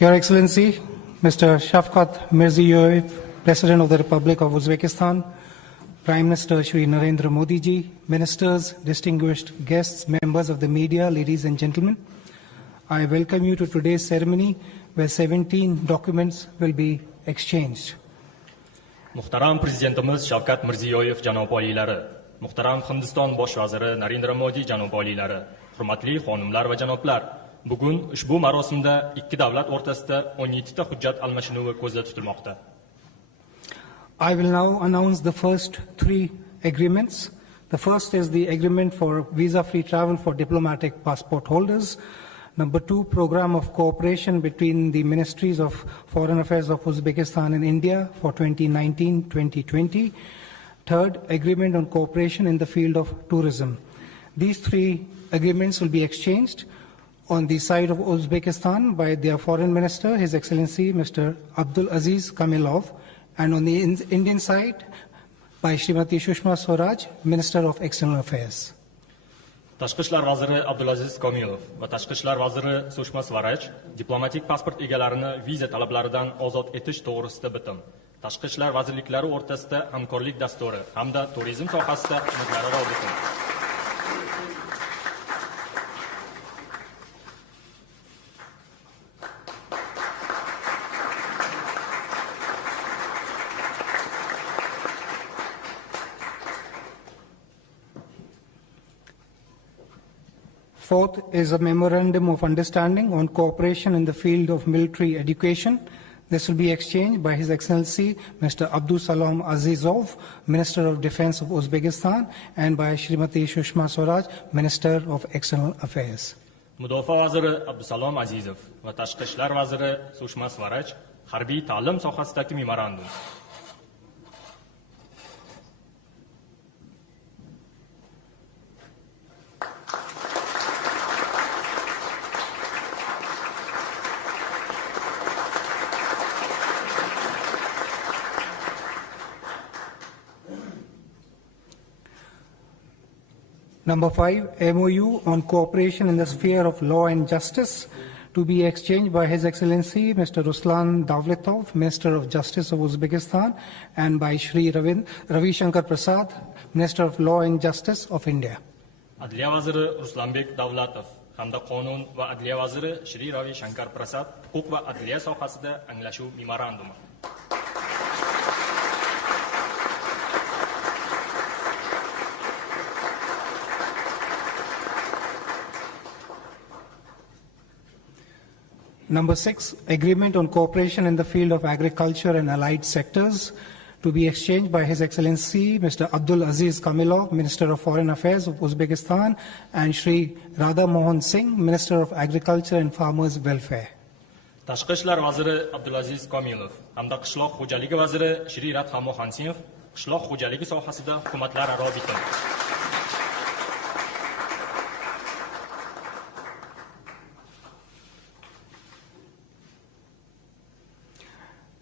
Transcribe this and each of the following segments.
Your Excellency, Mr. Shavkat Mirziyoyev, President of the Republic of Uzbekistan, Prime Minister Shri Narendra Modi ji, Ministers, distinguished guests, members of the media, ladies and gentlemen, I welcome you to today's ceremony where 17 documents will be exchanged. Muhtaram Prezidentimiz Shavkat Mirziyoyev janob oliylari, muhtaram Hindiston Bosh vaziri Narendra Modi janob oliylari, hurmatli xonimlar va janoblar, bugun ushbu marosimda ikki davlat o'rtasida 17 ta hujjat almashinuvi ko'zda tutilmoqda. I will now announce the first three agreements. The first is the agreement for visa-free travel for diplomatic passport holders. Number 2, program of cooperation between the Ministries of Foreign Affairs of Uzbekistan and India for 2019-2020. Third, agreement on cooperation in the field of tourism. These three agreements will be exchanged on the side of Uzbekistan by their Foreign Minister, His Excellency Mr. Abdul Aziz Kamilov, and on the Indian side by Srimati Sushma Swaraj, Minister of External Affairs. Tashqi ishlar vaziri Abdulaziz Komilov va Tashqi ishlar vaziri Sushma Swaraj diplomatik pasport egalarini viza talablaridan ozod etish to'g'risida bitim, Tashqi ishlar vazirliklari o'rtasida hamkorlik dasturi hamda turizm sohasida umidlararo bitim. Fourth is a memorandum of understanding on cooperation in the field of military education. This will be exchanged by His Excellency Mr. Abdul Salam Azizov, Minister of Defense of Uzbekistan, and by Srimati Sushma Swaraj, Minister of External Affairs. Mudofaa vaziri Abdusalom Azizov va Tashqi ishlar vaziri Sushma Swaraj harbiy ta'lim sohasidagi memorandum. Number 5, MOU on cooperation in the sphere of law and justice, to be exchanged by His Excellency Mr. Ruslan Davletov, Minister of Justice of Uzbekistan, and by Shri Ravi Shankar Prasad, Minister of Law and Justice of India. Adliya vaziri Ruslanbek Davlatov hamda qonun va adliya vaziri Shri Ravi Shankar Prasad huquq va adliya sohasida anglashuv memorandumi. Number 6, agreement on cooperation in the field of agriculture and allied sectors, to be exchanged by His Excellency Mr. Abdul Aziz Kamilov, Minister of Foreign Affairs of Uzbekistan, and Shri Radha Mohan Singh, Minister of Agriculture and Farmers' Welfare. Tashqi ishlar vaziri Abdulaziz Komilov hamda qishloq xo'jaligi vaziri Shri Radha Mohan Singh qishloq xo'jaligi sohasida hukumatlararo bitim.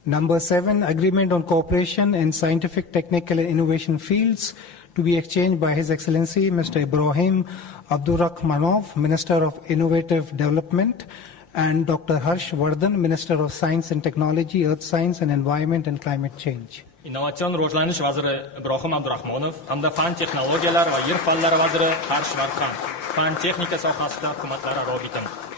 Number 7, agreement on cooperation in scientific, technical and innovation fields, to be exchanged by His Excellency Mr. Ibrahim Abdurrahmanov, Minister of Innovative Development, and Dr. Harsh Vardhan, Minister of Science and Technology, Earth Science and Environment and Climate Change. Innovatsion rivojlanish vaziri Ibrohim Abdurahmonov hamda fan texnologiyalar va yer fanlari vaziri Harsh Vardhan fan texnika sohasida hukumatlararo bitim.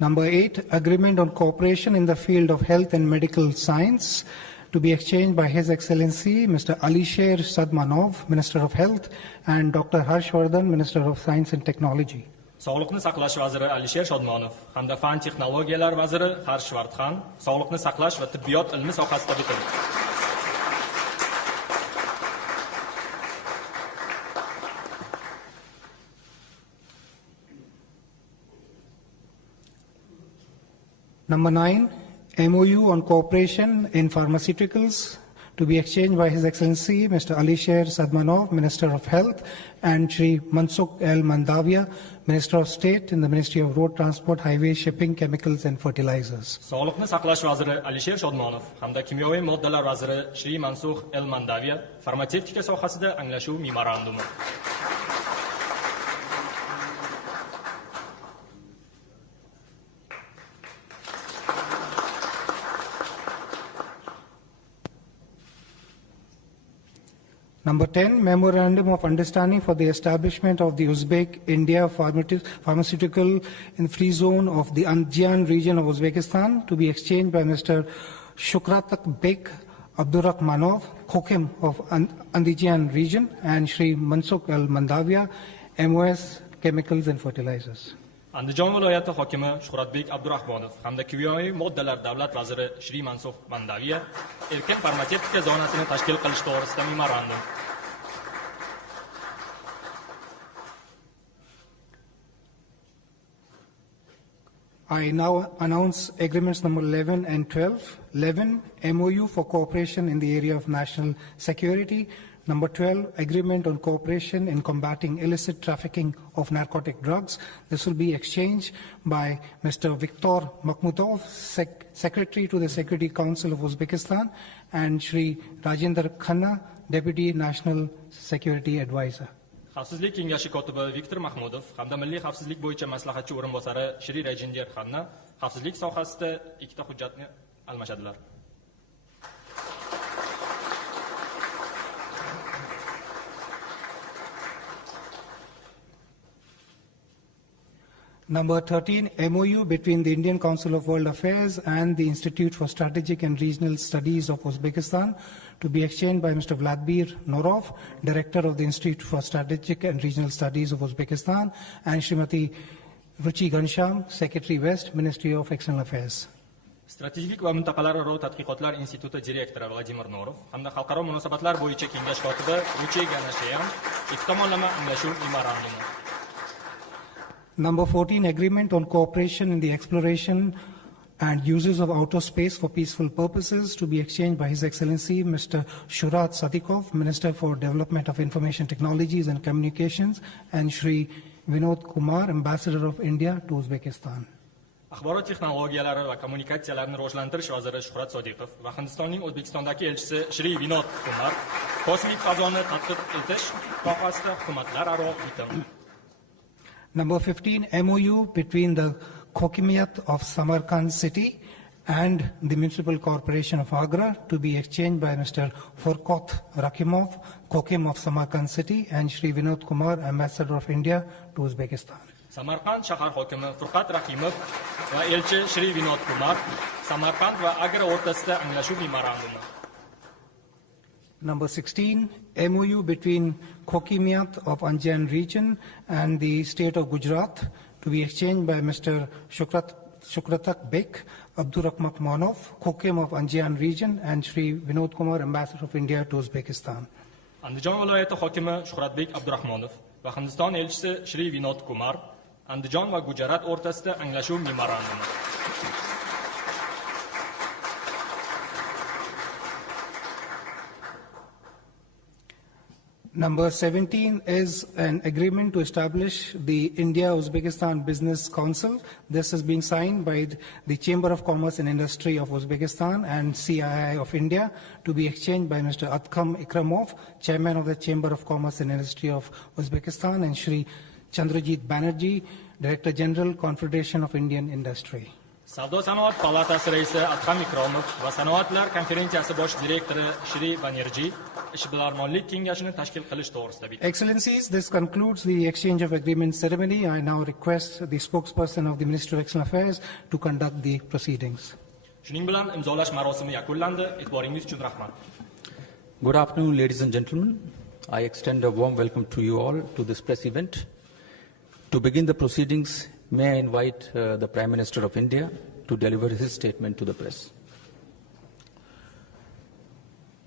Number 8, agreement on cooperation in the field of health and medical science, to be exchanged by His Excellency Mr. Alisher Sadmanov, Minister of Health, and Dr. Harsh Vardhan, Minister of Science and Technology. Sog'liqni saqlash vaziri Alisher Shodmonov hamda fan texnologiyalar vaziri Harsh Vardhan sog'liqni saqlash va tibbiyot ilmi sohasida bitim. Number 9, MOU on cooperation in pharmaceuticals, to be exchanged by His Excellency Mr. Alisher Sadmanov, Minister of Health, and Shri Mansukh El Mandavia, Minister of State in the Ministry of Road Transport, Highways, Shipping, Chemicals and Fertilizers. Sog'liqni saqlash vaziri Alisher Shodmonov hamda kimyoviy moddalar vaziri Shri Mansukh El Mandavia farmatsevtika sohasida anglashuv memorandumi. Number 10, Memorandum of Understanding for the establishment of the Uzbek-India Pharmaceutical in Free Zone of the Andijan region of Uzbekistan to be exchanged by Mr. Shukratak Bek Abdurrahmanov, Kokim of Andijan region, and Shri Mansukh Al-Mandavia, MOS Chemicals and Fertilizers. Andijon viloyati hokimi Shuhratbek Abdurahmonov hamda kimyoviy moddalar davlat vaziri Shri Mansukh Mandaviya erkin farmatsevtika zonasini tashkil qilish to'g'risida memorandum. I now announce agreements number 11 and 12. 11, MOU for cooperation in the area of national security. Number 12, agreement on cooperation in combating illicit trafficking of narcotic drugs. This will be exchanged by Mr. Viktor Makhmutov, Secretary to the Security Council of Uzbekistan, and Shri Rajendra Khanna, Deputy National Security Advisor. Xavfsizlik kengashi kotibi Viktor Mahmudov hamda milliy xavfsizlik bo'yicha maslahatchi o'rinbosari Shri Rajendra Khanna xavfsizlik sohasida ikkita hujjatni almashadilar. Number 13, MOU between the Indian Council of World Affairs and the Institute for Strategic and Regional Studies of Uzbekistan to be exchanged by Mr. Vladimir Norov, Director of the Institute for Strategic and Regional Studies of Uzbekistan, and Srimati Ruchi Gansham, Secretary West, Ministry of External Affairs. Strategik va mintaqalararo tadqiqotlar instituti direktori Vladimir Norov hamda xalqaro munosabatlar bo'yicha kengash kotibi Ruchi Gansham ikki tomonlama anglashuv memorandumi. Number 14, agreement on cooperation in the exploration and uses of outer space for peaceful purposes to be exchanged by His Excellency Mr. Shurat Sadikov, Minister for Development of Information Technologies and Communications, and Shri Vinod Kumar, Ambassador of India to Uzbekistan. Axborot texnologiyalari va kommunikatsiyalarni rivojlantirish vaziri Shuhrat Sodiqov va Hindistonning O'zbekistondagi elchisi Shri Vinod Kumar kosmik fazoni tadqiq etish sohasida hukumatlararo bitim. Number 15, MOU between the Kokimiyat of Samarkand city and the Municipal Corporation of Agra to be exchanged by Mr. Furqat Rakimov, Kokim of Samarkand city, and Shri Vinod Kumar, Ambassador of India to Uzbekistan. Samarqand shahar hokimi Furqat Rakimov va elchi Shri Vinod Kumar Samarqand va Agra o'rtasida anglashuv memorandumi. Number 16, MOU between Kokimiyat of Andijan region and the state of Gujarat to be exchanged by Mr. Shukratak Bek Abdurrahmanov, Kokim of Andijan region, and Shri Vinod Kumar, Ambassador of India to Uzbekistan. Andijon viloyati hokimi Shuhratbek Abdurahmonov va Hindiston elchisi Shri Vinod Kumar Andijon va Gujarat o'rtasida anglashuv memorandumi. Number 17 is an agreement to establish the India-Uzbekistan Business Council. This is being signed by the Chamber of Commerce and Industry of Uzbekistan and CII of India to be exchanged by Mr. Atkam Ikramov, Chairman of the Chamber of Commerce and Industry of Uzbekistan, and Shri Chandrajit Banerjee, Director General, Confederation of Indian Industry. Savdo sanoat palatasi raisi Atkam Ikromov va sanoatlar konferensiyasi bosh direktori Shri Banerjee ishbilarmonlik kengashini tashkil qilish to'g'risida bitim. Excellencies, this concludes the exchange of agreement ceremony. I now request the spokesperson of the Ministry of External Affairs to conduct the proceedings. Shuning bilan imzolash marosimi yakunlandi. E'tiboringiz uchun rahmat. Good afternoon, ladies and gentlemen. I extend a warm welcome to you all to this press event. To begin the proceedings, may I invite the Prime Minister of India to deliver his statement to the press.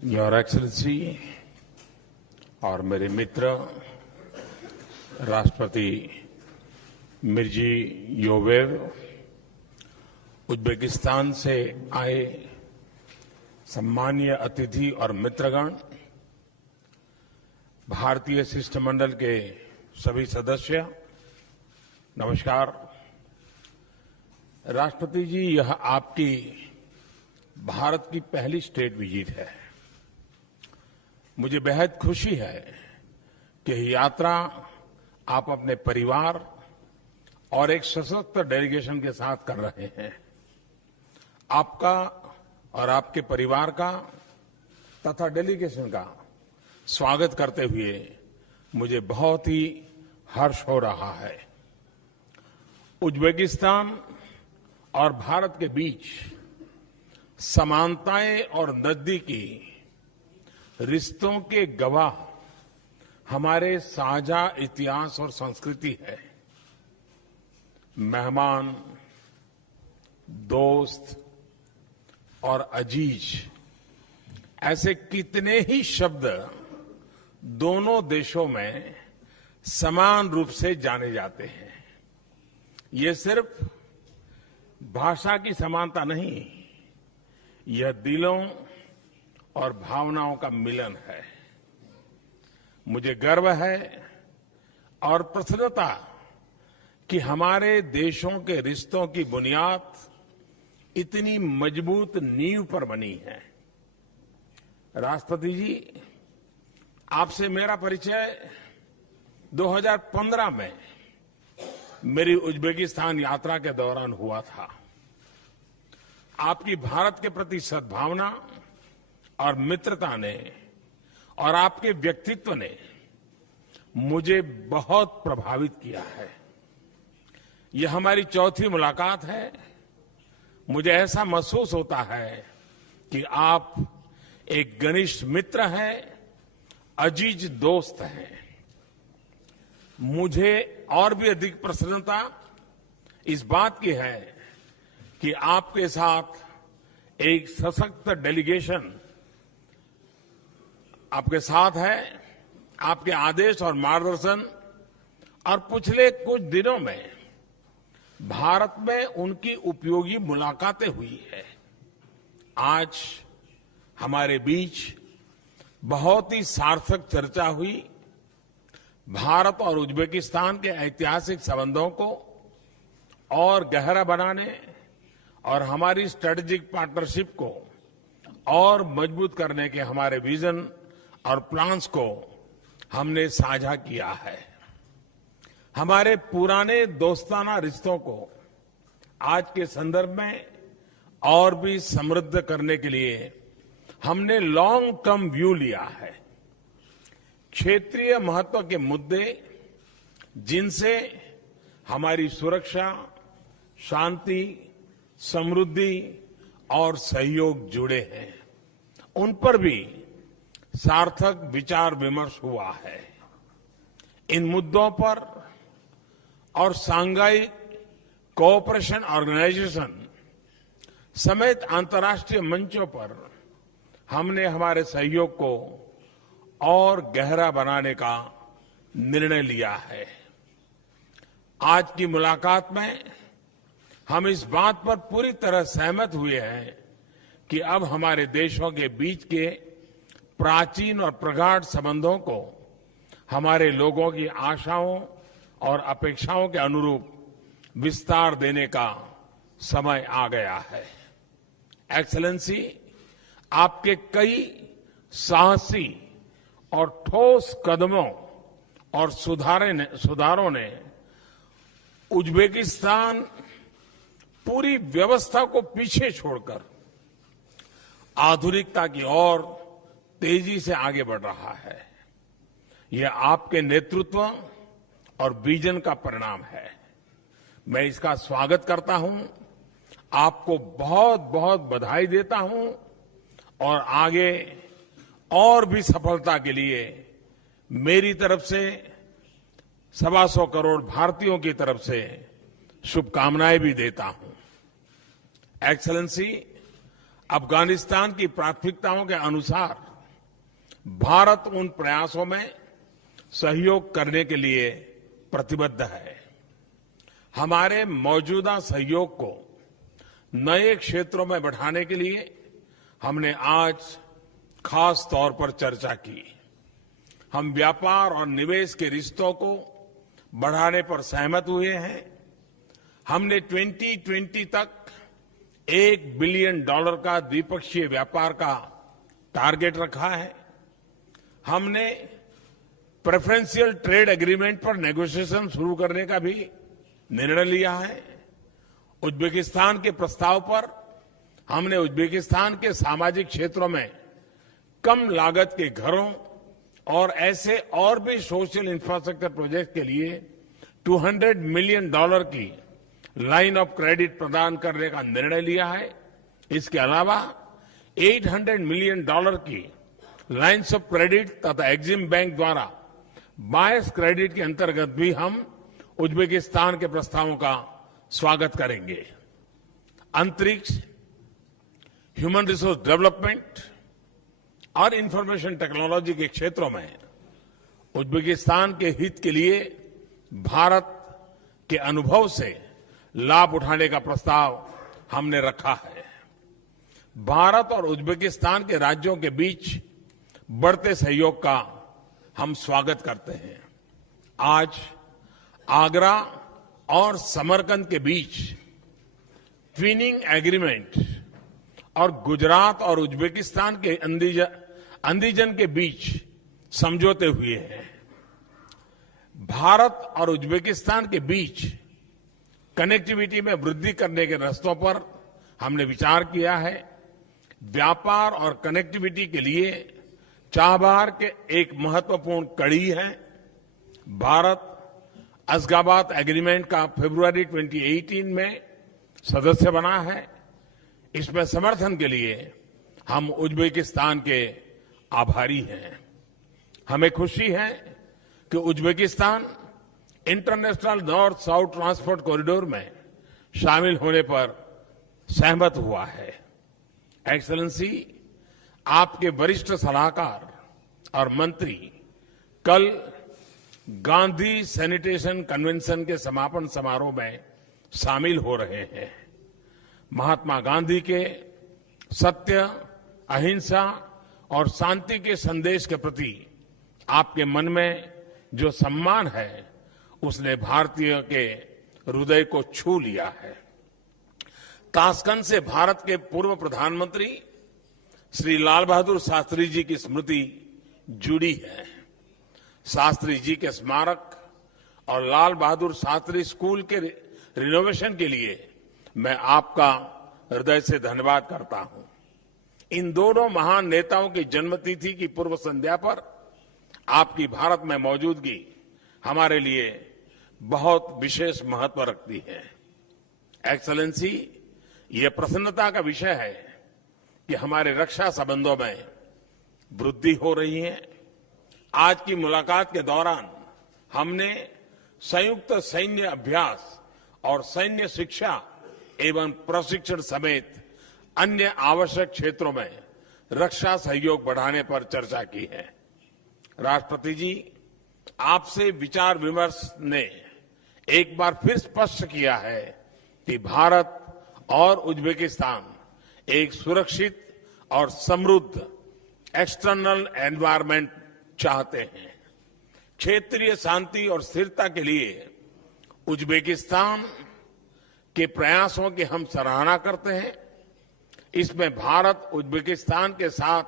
Your Excellency और मेरे मित्र राष्ट्रपति Mirziyoyev, Uzbekistan से आए सम्मानीय अतिथि और मित्रगण, भारतीय शिष्टमंडल के सभी सदस्य, नमस्कार। राष्ट्रपति जी, यह आपकी भारत की पहली स्टेट विजिट है। मुझे बेहद खुशी है कि यात्रा आप अपने परिवार और एक सशक्त डेलीगेशन के साथ कर रहे हैं। आपका और आपके परिवार का तथा डेलीगेशन का स्वागत करते हुए मुझे बहुत ही हर्ष हो रहा है। उज्बेकिस्तान और भारत के बीच समानताएं और नजदीकी रिश्तों के गवाह हमारे साझा इतिहास और संस्कृति है। मेहमान, दोस्त और अजीज ऐसे कितने ही शब्द दोनों देशों में समान रूप से जाने जाते हैं। ये सिर्फ भाषा की समानता नहीं, यह दिलों और भावनाओं का मिलन है। मुझे गर्व है और प्रसन्नता कि हमारे देशों के रिश्तों की बुनियाद इतनी मजबूत नींव पर बनी है। राष्ट्रपति जी, आपसे मेरा परिचय 2015 में मेरी उज्बेकिस्तान यात्रा के दौरान हुआ था। आपकी भारत के प्रति सद्भावना और मित्रता ने और आपके व्यक्तित्व ने मुझे बहुत प्रभावित किया है। यह हमारी चौथी मुलाकात है। मुझे ऐसा महसूस होता है कि आप एक घनिष्ठ मित्र हैं, अजीज दोस्त हैं। मुझे और भी अधिक प्रसन्नता इस बात की है कि आपके साथ एक सशक्त डेलीगेशन आपके साथ है। आपके आदेश और मार्गदर्शन और पिछले कुछ दिनों में भारत में उनकी उपयोगी मुलाकातें हुई है। आज हमारे बीच बहुत ही सार्थक चर्चा हुई। भारत और उज्बेकिस्तान के ऐतिहासिक संबंधों को और गहरा बनाने और हमारी स्ट्रेटेजिक पार्टनरशिप को और मजबूत करने के हमारे विजन और प्लान्स को हमने साझा किया है। हमारे पुराने दोस्ताना रिश्तों को आज के संदर्भ में और भी समृद्ध करने के लिए हमने लॉन्ग टर्म व्यू लिया है। क्षेत्रीय महत्व के मुद्दे जिनसे हमारी सुरक्षा, शांति, समृद्धि और सहयोग जुड़े हैं, उन पर भी सार्थक विचार विमर्श हुआ है। इन मुद्दों पर और सांघाई कोऑपरेशन ऑर्गेनाइजेशन समेत अंतर्राष्ट्रीय मंचों पर हमने हमारे सहयोग को और गहरा बनाने का निर्णय लिया है। आज की मुलाकात में हम इस बात पर पूरी तरह सहमत हुए हैं कि अब हमारे देशों के बीच के प्राचीन और प्रगाढ़ संबंधों को हमारे लोगों की आशाओं और अपेक्षाओं के अनुरूप विस्तार देने का समय आ गया है। एक्सेलेंसी, आपके कई साहसी और ठोस कदमों और सुधारों ने उज्बेकिस्तान पूरी व्यवस्था को पीछे छोड़कर आधुनिकता की ओर तेजी से आगे बढ़ रहा है। यह आपके नेतृत्व और विजन का परिणाम है। मैं इसका स्वागत करता हूं, आपको बहुत बहुत बधाई देता हूं और आगे और भी सफलता के लिए मेरी तरफ से 125 करोड़ भारतीयों की तरफ से शुभकामनाएं भी देता हूं। एक्सेलेंसी, अफगानिस्तान की प्राथमिकताओं के अनुसार भारत उन प्रयासों में सहयोग करने के लिए प्रतिबद्ध है। हमारे मौजूदा सहयोग को नए क्षेत्रों में बढ़ाने के लिए हमने आज खास तौर पर चर्चा की। हम व्यापार और निवेश के रिश्तों को बढ़ाने पर सहमत हुए हैं। हमने 2020 तक $1 बिलियन का द्विपक्षीय व्यापार का टारगेट रखा है। हमने प्रेफरेंशियल ट्रेड एग्रीमेंट पर नेगोशिएशन शुरू करने का भी निर्णय लिया है। उज्बेकिस्तान के प्रस्ताव पर हमने उज्बेकिस्तान के सामाजिक क्षेत्रों में कम लागत के घरों और ऐसे और भी सोशल इंफ्रास्ट्रक्चर प्रोजेक्ट के लिए $200 मिलियन की लाइन ऑफ क्रेडिट प्रदान करने का निर्णय लिया है। इसके अलावा $800 मिलियन की लाइन्स ऑफ क्रेडिट तथा एक्सिम बैंक द्वारा बायस क्रेडिट के अंतर्गत भी हम उज्बेकिस्तान के प्रस्तावों का स्वागत करेंगे। अंतरिक्ष, ह्यूमन रिसोर्स डेवलपमेंट और इंफॉर्मेशन टेक्नोलॉजी के क्षेत्रों में उज्बेकिस्तान के हित के लिए भारत के अनुभव से लाभ उठाने का प्रस्ताव हमने रखा है। भारत और उज्बेकिस्तान के राज्यों के बीच बढ़ते सहयोग का हम स्वागत करते हैं। आज आगरा और समरकंद के बीच ट्विनिंग एग्रीमेंट और गुजरात और उज्बेकिस्तान के अंदीजन के बीच समझौते हुए हैं। भारत और उज्बेकिस्तान के बीच कनेक्टिविटी में वृद्धि करने के रास्तों पर हमने विचार किया है। व्यापार और कनेक्टिविटी के लिए चाबहार के एक महत्वपूर्ण कड़ी है। भारत अशगाबाद एग्रीमेंट का फरवरी 2018 में सदस्य बना है। इसमें समर्थन के लिए हम उज्बेकिस्तान के आभारी हैं। हमें खुशी है कि Uzbekistan international north south transport corridor में शामिल होने पर सहमत हुआ है। एक्सेलेंसी, आपके वरिष्ठ सलाहकार और मंत्री कल गांधी सैनिटेशन कन्वेंशन के समापन समारोह में शामिल हो रहे हैं। महात्मा गांधी के सत्य, अहिंसा और शांति के संदेश के प्रति आपके मन में जो सम्मान है, उसने भारतीय के हृदय को छू लिया है। ताशकंद से भारत के पूर्व प्रधानमंत्री श्री लाल बहादुर शास्त्री जी की स्मृति जुड़ी है। शास्त्री जी के स्मारक और लाल बहादुर शास्त्री स्कूल के रिनोवेशन के लिए मैं आपका हृदय से धन्यवाद करता हूं। इन दोनों महान नेताओं की जन्मतिथि की पूर्व संध्या पर आपकी भारत में मौजूदगी हमारे लिए बहुत विशेष महत्व रखती है। एक्सेलेंसी, ये प्रसन्नता का विषय है कि हमारे रक्षा संबंधों में वृद्धि हो रही है। आज की मुलाकात के दौरान हमने संयुक्त सैन्य अभ्यास और सैन्य शिक्षा एवं प्रशिक्षण समेत अन्य आवश्यक क्षेत्रों में रक्षा सहयोग बढ़ाने पर चर्चा की है। राष्ट्रपति जी, आपसे विचार विमर्श ने एक बार फिर स्पष्ट किया है कि भारत और उज्बेकिस्तान एक सुरक्षित और समृद्ध एक्सटर्नल एनवायरनमेंट चाहते हैं। क्षेत्रीय शांति और स्थिरता के लिए उज्बेकिस्तान के प्रयासों की हम सराहना करते हैं। इसमें भारत उज्बेकिस्तान के साथ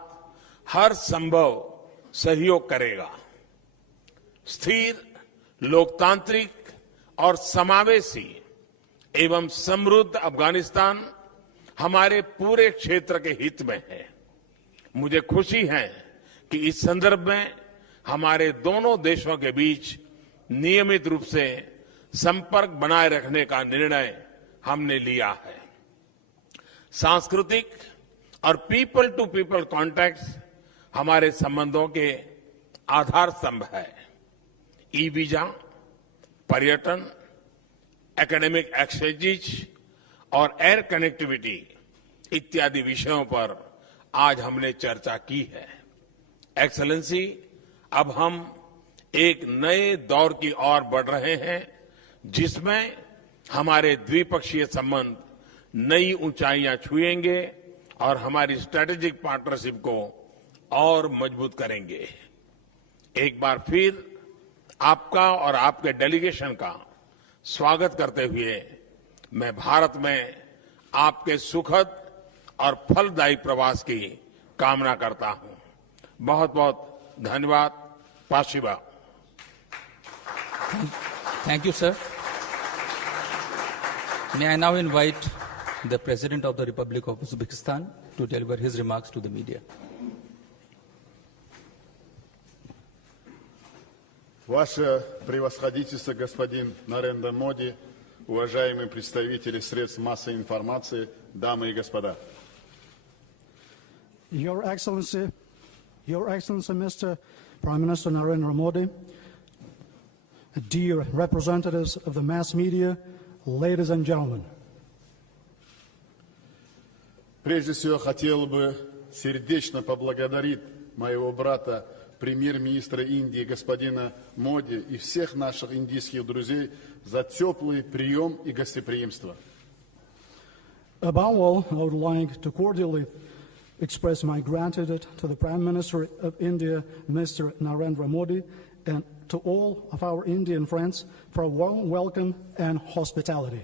हर संभव सहयोग करेगा। स्थिर, लोकतांत्रिक और समावेशी एवं समृद्ध अफगानिस्तान हमारे पूरे क्षेत्र के हित में है। मुझे खुशी है कि इस संदर्भ में हमारे दोनों देशों के बीच नियमित रूप से संपर्क बनाए रखने का निर्णय हमने लिया है। सांस्कृतिक और पीपल टू पीपल कॉन्टैक्ट्स हमारे संबंधों के आधार स्तंभ है। ई वीजा, पर्यटन, एकेडमिक एक्सचेंज और एयर कनेक्टिविटी इत्यादि विषयों पर आज हमने चर्चा की है। एक्सेलेंसी, अब हम एक नए दौर की ओर बढ़ रहे हैं, जिसमें हमारे द्विपक्षीय संबंध नई ऊंचाइयां छुएंगे और हमारी स्ट्रेटेजिक पार्टनरशिप को और मजबूत करेंगे। एक बार फिर आपका और आपके डेलीगेशन का स्वागत करते हुए मैं भारत में आपके सुखद और फलदायी प्रवास की कामना करता हूं। बहुत बहुत धन्यवाद। पाशिबा। Thank you, sir. May I now invite the President of the Republic of Uzbekistan to deliver his remarks to the media. Ваше превосходительство, господин Нарендра Моди, уважаемые представители средств массовой информации, дамы и господа. Your Excellency, Mr. Prime Minister Narendra Modi, dear representatives of the mass media, ladies and gentlemen. Прежде всего, хотел бы сердечно поблагодарить моего брата, премьер-министра Индии господина Моди и всех наших индийских друзей за теплый прием и гостеприимство. Above all, I would like to cordially express my gratitude to the Prime Minister of India, Mr. Narendra Modi, and to all of our Indian friends for a warm welcome and hospitality.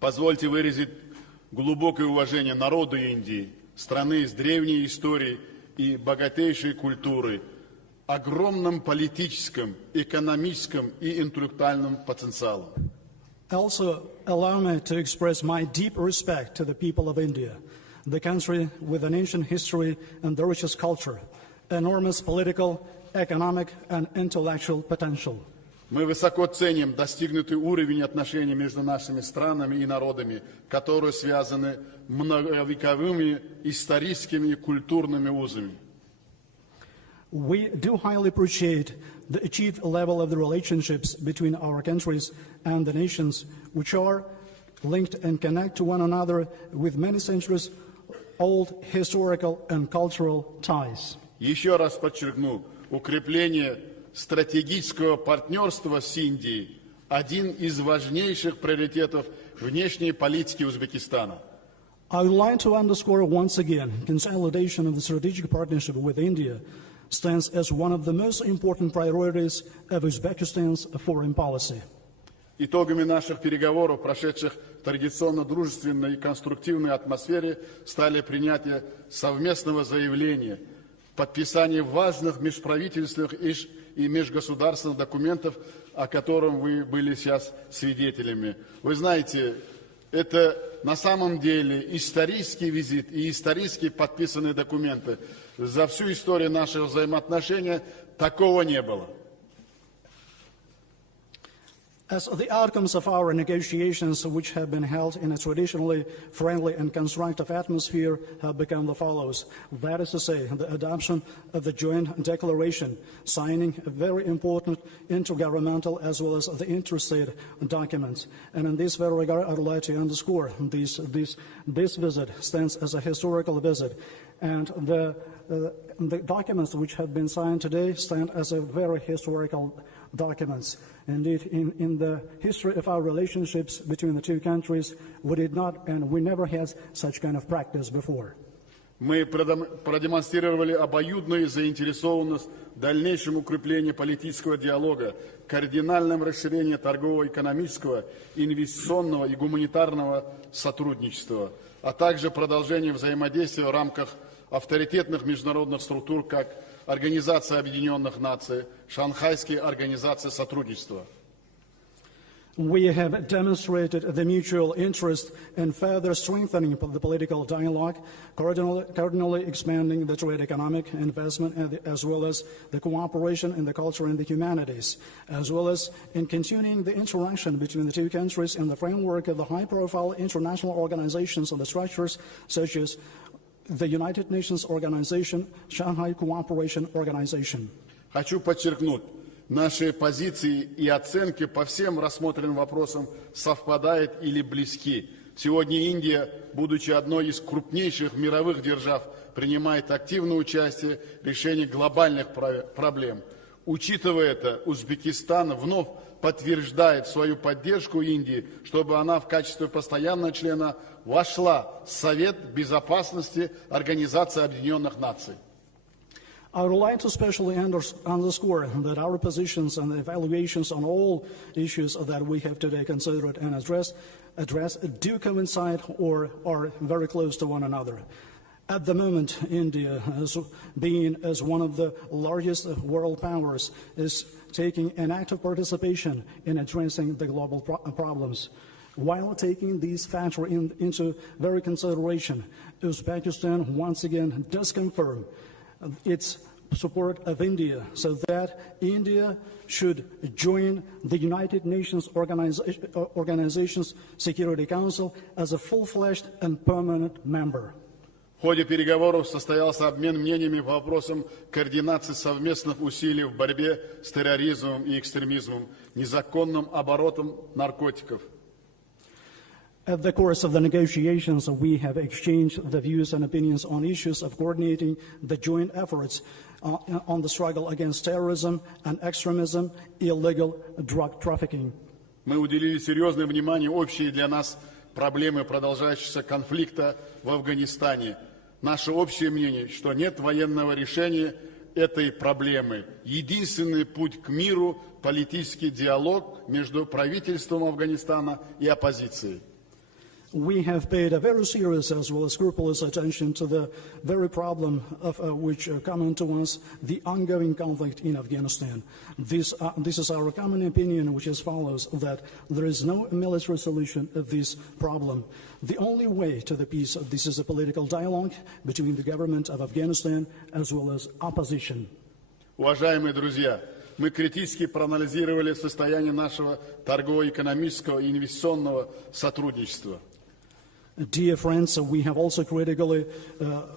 Позвольте выразить глубокое уважение народу Индии, страны с древней историей и богатейшей культурой, огромным политическим, экономическим и интеллектуальным потенциалом. Also, allow me to express my deep respect to the people of India, the country with an ancient history and the richest culture, enormous political, economic and intellectual potential. Мы высоко ценим достигнутый уровень отношений между нашими странами и народами, которые связаны многовековыми историческими и культурными узами. We do highly appreciate the achieved level of the relationships between our countries and the nations, which are linked and connect to one another with many centuries old historical and cultural ties. Еще раз подчеркну, укрепление стратегического партнерства с Индией – один из важнейших приоритетов внешней политики Узбекистана. I would like to underscore once again, consolidation of the strategic partnership with India stands as one of the most important priorities of Uzbekistan's foreign policy. Итогами наших переговоров, прошедших в традиционно дружественной и конструктивной атмосфере, стали принятие совместного заявления, подписание важных межправительственных и межгосударственных документов, о котором вы были сейчас свидетелями. Вы знаете, это на самом деле исторический визит и исторически подписанные документы. За всю историю нашего взаимоотношения такого не было. As the outcomes of our negotiations, which have been held in a traditionally friendly and constructive atmosphere, have become the follows. That is to say, the adoption of the joint declaration, signing a very important intergovernmental as well as the interstate documents. And in this very regard, I would like to underscore this visit stands as a historical visit. And the documents which have been signed today stand as a very historical documents. Indeed, in the history of our relationships between the two countries, we did not and we never had such kind of practice before. Мы продемонстрировали обоюдную заинтересованность в дальнейшем укреплении политического диалога, кардинальном расширении торгово-экономического, инвестиционного и гуманитарного сотрудничества, а также продолжение взаимодействия в рамках авторитетных международных структур, как Организация Объединенных Наций, Шанхайская организация сотрудничества. We have demonstrated the mutual interest in further strengthening the political dialogue, cardinally expanding the trade, economic investment, as well as the cooperation in the culture and the humanities, as well as in continuing the interaction between the two countries in the framework of the high-profile international organizations and the structures such as the United Nations Organization, Shanghai Cooperation Organization. Хочу подчеркнуть, наши позиции и оценки по всем рассмотренным вопросам совпадают или близки. Сегодня Индия, будучи одной из крупнейших мировых держав, принимает активное участие в решении глобальных проблем. Учитывая это, Узбекистан вновь подтверждает свою поддержку Индии, чтобы она в качестве постоянного члена вошла в Совет Безопасности Организации Объединенных Наций. I would like to especially underscore that our positions and evaluations on all issues that we have today considered and addressed do coincide or are very close to one another. At the moment, India, as one of the largest world powers, is taking an active participation in addressing the global problems. While taking these factors into very consideration, Uzbekistan once again does confirm its support of India, so that India should join the United Nations Organization's Security Council as a full-fledged and permanent member. В ходе переговоров состоялся обмен мнениями по вопросам координации совместных усилий в борьбе с терроризмом и экстремизмом, незаконным оборотом наркотиков. At the course of the negotiations, we have exchanged the views and opinions on issues of coordinating the joint efforts on the struggle against terrorism and extremism, illegal drug trafficking. Мы уделили серьезное внимание общей для нас проблеме продолжающегося конфликта в Афганистане. Наше общее мнение, что нет военного решения этой проблемы. Единственный путь к миру – политический диалог между правительством Афганистана и оппозицией. We have paid a very serious as well as scrupulous attention to the very problem of which common to us, the ongoing conflict in Afghanistan. This is our common opinion, which is follows, that there is no military solution of this problem. The only way to the peace, this is a political dialogue between the government of Afghanistan as well as opposition. Уважаемые друзья, мы критически проанализировали состояние нашего торгово-экономического и инвестиционного сотрудничества. Dear friends, we have also critically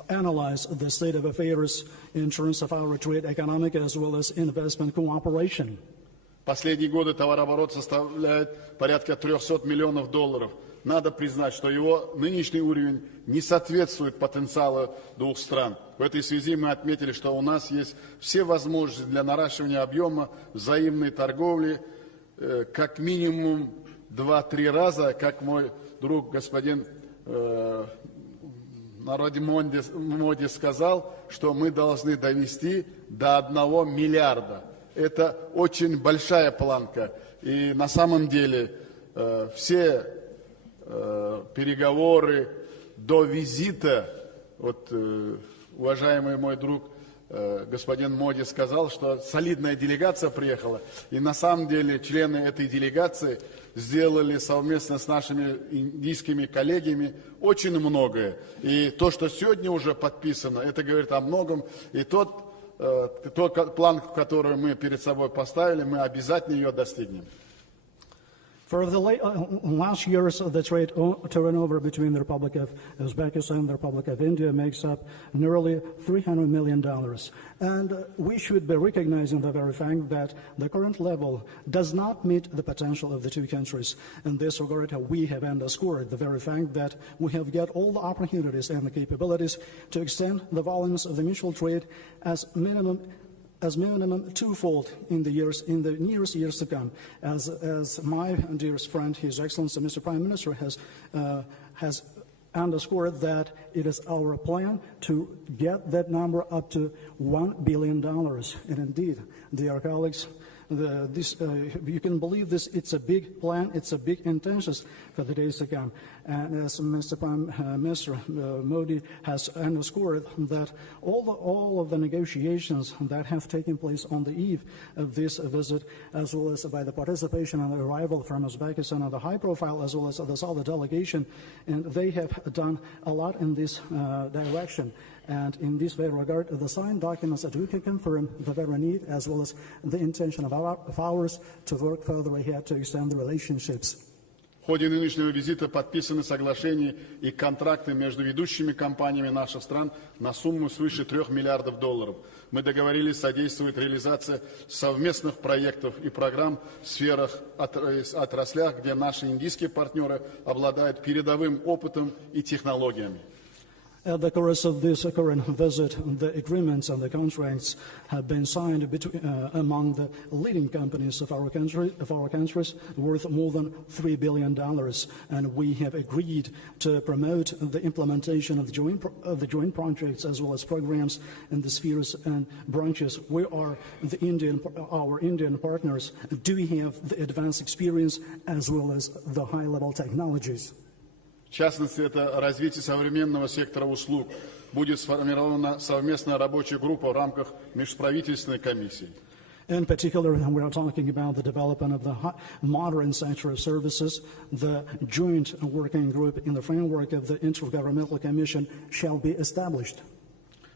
analyzed the state of affairs in terms of our trade, economic, as well as investment cooperation. Последние годы товарооборот составляет порядка $300 миллионов. Надо признать, что его нынешний уровень не соответствует потенциалу двух стран. В этой связи мы отметили, что у нас есть все возможности для наращивания объема взаимной торговли как минимум 2-3 раза, как мой друг господин Нарендра Моди сказал, что мы должны довести до 1 миллиарда. Это очень большая планка. И на самом деле все переговоры до визита, вот уважаемый мой друг господин Моди сказал, что солидная делегация приехала. И на самом деле члены этой делегации сделали совместно с нашими индийскими коллегами очень многое. И то, что сегодня уже подписано, это говорит о многом. И тот план, который мы перед собой поставили, мы обязательно ее достигнем. For the last years, the trade turnover between the Republic of Uzbekistan and the Republic of India makes up nearly $300 million. And we should be recognizing the very fact that the current level does not meet the potential of the two countries. In this regard, we have underscored the very fact that we have got all the opportunities and the capabilities to extend the volumes of the mutual trade as minimum twofold in the nearest years to come. As my dearest friend, His Excellency Mr. Prime Minister, has underscored that it is our plan to get that number up to $1 billion. And indeed, dear colleagues, you can believe this, it's a big plan, it's a big intention for the days to come. And as Mr. Prime Minister Modi has underscored that all of the negotiations that have taken place on the eve of this visit, as well as by the participation and the arrival from Uzbekistan of the high profile, as well as the solid delegation, and they have done a lot in this direction. And in this very regard, the signed documents that we can confirm the very need as well as the intention of ours to work further ahead to extend the relationships. В ходе нынешнего визита подписаны соглашения и контракты между ведущими компаниями наших стран на сумму свыше $3 миллиардов. Мы договорились содействовать реализации совместных проектов и программ в сферах, отраслях, где наши индийские партнеры обладают передовым опытом и технологиями. At the course of this current visit, the agreements and the contracts have been signed among the leading companies of our countries, worth more than $3 billion, and we have agreed to promote the implementation of the joint projects as well as programs in the spheres and branches where our Indian partners do have the advanced experience as well as the high-level technologies. В частности, это развитие современного сектора услуг. Будет сформирована совместная рабочая группа в рамках межправительственной комиссии. In particular, we are talking about the development of the modern sector of services. The joint working group in the framework of the Intergovernmental Commission shall be established.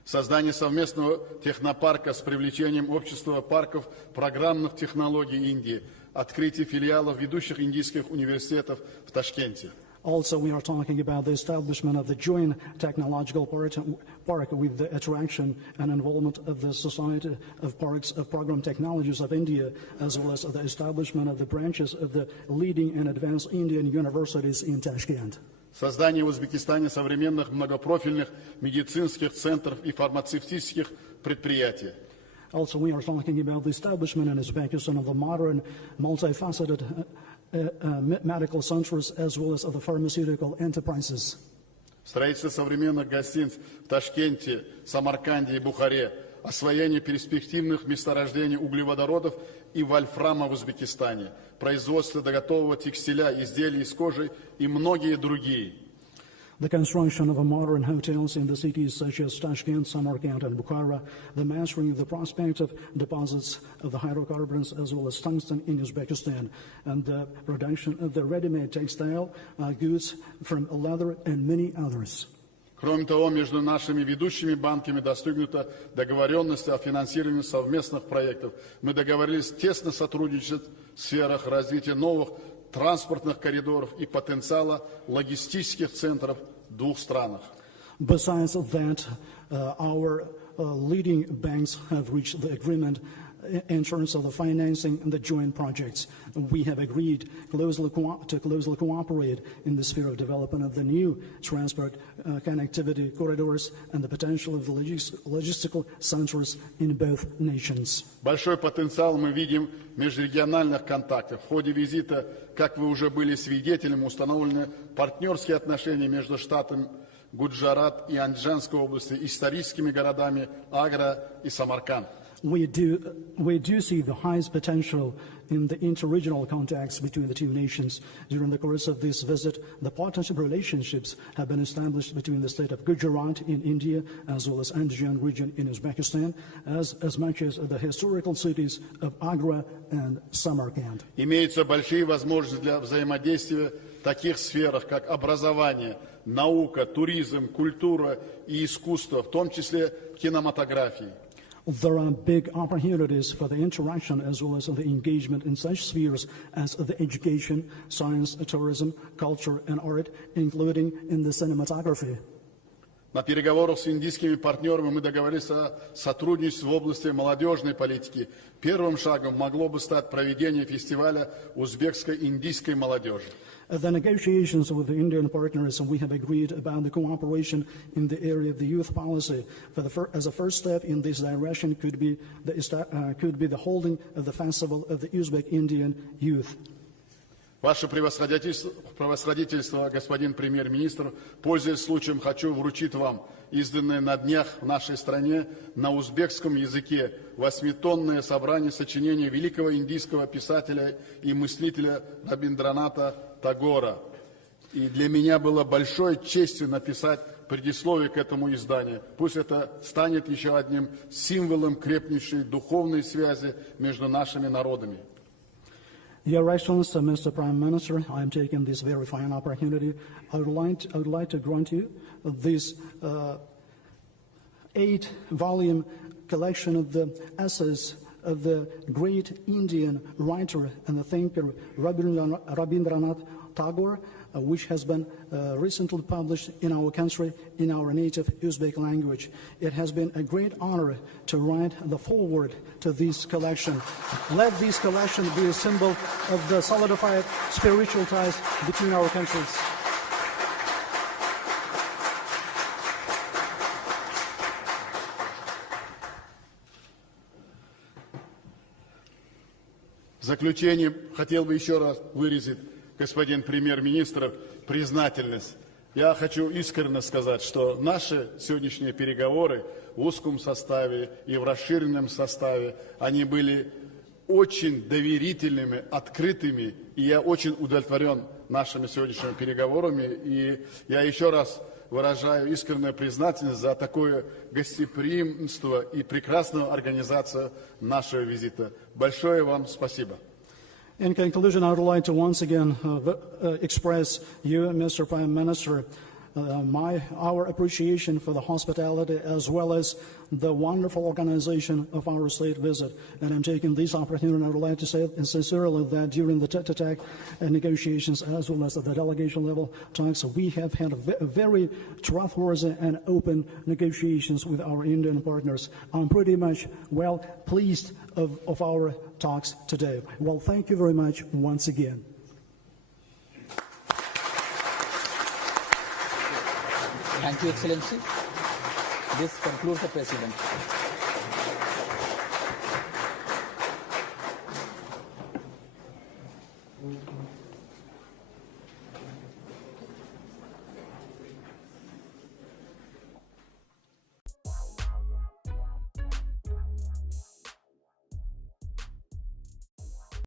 создание совместного технопарка с привлечением общества парков программных технологий Индии, открытие филиалов ведущих индийских университетов в Ташкенте. Also, we are talking about the establishment of the joint technological park with the attraction and involvement of the Society of Parks of Program Technologies of India, as well as the establishment of the branches of the leading and advanced Indian universities in Tashkent. Создание в Узбекистане современных многопрофильных медицинских центров и фармацевтических предприятий. Also, we are talking about the establishment in Uzbekistan of the modern, multifaceted medical centers as well as of the pharmaceutical enterprises. Строительство современных гостиниц в Ташкенте, Самарканде и Бухаре, освоение перспективных месторождений углеводородов и вольфрама в Узбекистане, производство готового текстиля, изделий из кожи и многие другие. The construction of modern hotels in the cities such as Tashkent, Samarkand, and Bukhara, the mastering of the prospective deposits of the hydrocarbons as well as tungsten in Uzbekistan, and the production of the ready-made textile goods from leather and many others. Кроме того, между нашими ведущими банками достигнута договоренность о финансировании совместных проектов. Мы договорились тесно сотрудничать в сферах развития новых транспортных коридоров и потенциала логистических центров в двух странах. Besides that, our leading banks have reached the agreement in terms of the financing and the joint projects. We have agreed to closely cooperate in the sphere of development of the new transport connectivity corridors and the potential of the logistical centers in both nations. Большой потенциал мы видим в межрегиональных контактах. В ходе визита, как вы уже были свидетелем, установлены партнерские отношения между штатом Гуджарат и Анджанской области, историческими городами Агра и Самарканд. We do see the highest potential in the inter-regional contacts between the two nations. During the course of this visit, the partnership relationships have been established between the state of Gujarat in India as well as Anjan region in Uzbekistan, as much as the historical cities of Agra and Samarkand. Имеются большие возможности для взаимодействия в таких сферах, как образование, наука, туризм, культура и искусство, в том числе кинематографии. There are big opportunities for the interaction as well as the engagement in such spheres as the education, science, tourism, culture, and art, including in the cinematography. На переговорах с индийскими партнерами мы договорились о сотрудничестве в области молодежной политики. Первым шагом могло бы стать проведение фестиваля узбекской индийской молодежи. The negotiations with the Indian partners, we have agreed about the cooperation in the area of the youth policy. As a first step in this direction could be the holding of the festival of the Uzbek Indian youth. Ваше превосходительство, господин премьер-министр, пользуясь случаем, хочу вручить вам изданное на днях в нашей стране на узбекском языке 8-томное собрание сочинений великого индийского писателя и мыслителя Рабиндраната Тагора. И для меня было большой честью написать предисловие к этому изданию. Пусть это станет еще одним символом крепнейшей духовной связи между нашими народами. Your Excellency, Mr. Prime Minister, I am taking this very fine opportunity. I would like to grant you this 8-volume collection of the essays of the great Indian writer and the thinker Rabindranath Tagore, which has been recently published in our country in our native Uzbek language. It has been a great honor to write the foreword to this collection. Let this collection be a symbol of the solidified spiritual ties between our countries. В заключение хотел бы еще раз выразить, господин премьер-министр, признательность. Я хочу искренне сказать, что наши сегодняшние переговоры в узком составе и в расширенном составе, они были очень доверительными, открытыми, и я очень удовлетворен нашими сегодняшними переговорами, и я еще раз выражаю искреннюю признательность за такое гостеприимство и прекрасную организацию нашего визита. Большое вам спасибо. In conclusion, I would like to once again express you, Mr. Prime Minister, our appreciation for the hospitality as well as the wonderful organization of our state visit. And I'm taking this opportunity, and I would like to say sincerely that during the tete-a-tete negotiations as well as the delegation level talks, we have had very trustworthy and open negotiations with our Indian partners. I'm pretty much well pleased of our talks today. Well, thank you very much once again. Thank you, Excellency. This concludes the press event.